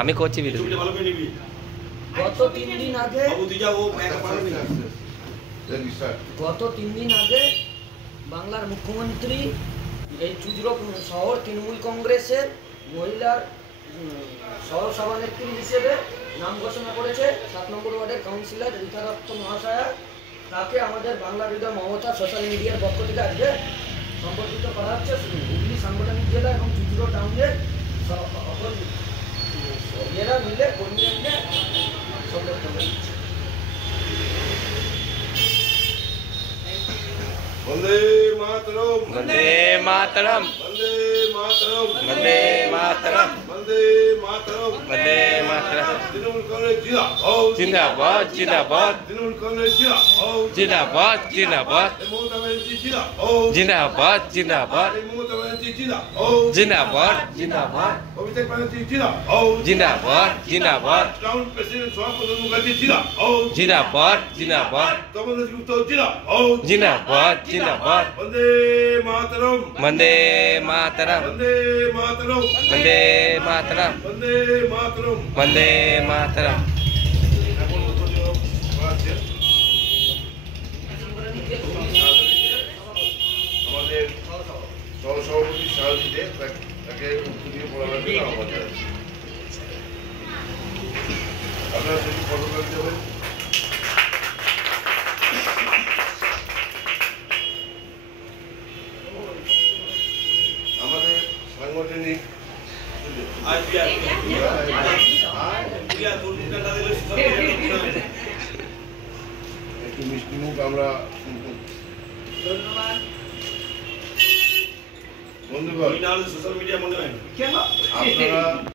আমি করছি ভিডিও। গত 3 দিন আগে বাংলার মুখ্যমন্ত্রী এই চুজরো শহর তৃণমূল কংগ্রেসের মহিলার সহসভানেত্রী হিসেবে নাম ঘোষণা করেছে 7 নম্বর ওয়ার্ডের কাউন্সিলর রীতা দত্ত মহাশয়া। তাকে আমাদের বাংলা হৃদয় মমতা সোশ্যাল মিডিয়ার পক্ষ থেকে আজকে সম্বর্ধিত করা হচ্ছে। হুগলি সাংগঠনিক জেলা এবং চুজরো টাউনের সকল এরা মিলে কর্মীরা সম্বর্ধনা দিচ্ছে। वंदे मातरम वंदे मातरम वंदे मातरम वंदे मातरम वंदे मातरम वंदे मातरम। तृणमूल कांग्रेस जिंदाबाद जिंदाबाद तृणमूल कांग्रेस जिंदाबाद जिंदाबाद ममता बनर्जी जिंदाबाद जिंदाबाद ममता बनर्जी जिंदाबाद जिंदाबाद अभिषेक बनर्जी जिंदाबाद जिंदाबाद टाउन प्रेसिडेंट स्वामी मुखर्जी जिंदाबाद जिंदाबाद कमल गुप्ता जिंदाबाद जिंदाबाद। वंदे मातरम वंदे मातरम वंदे मातरम वंदे मातरम वंदे मातरम वंदे मातरम। এখন উত্তরীয় আছে আমাদের সহসভাপতি সাহায্যে তাকে উত্তরীয় পড়ানোর জন্য আহ্বান জানাচ্ছি। আপনারা যদি পদত্যাগ দেবেন। আমাদের সাংগঠনিক একটু মিষ্টিমুখ আমরা বন্ধুগণ সোশ্যাল মিডিয়া মনে হয় আপনারা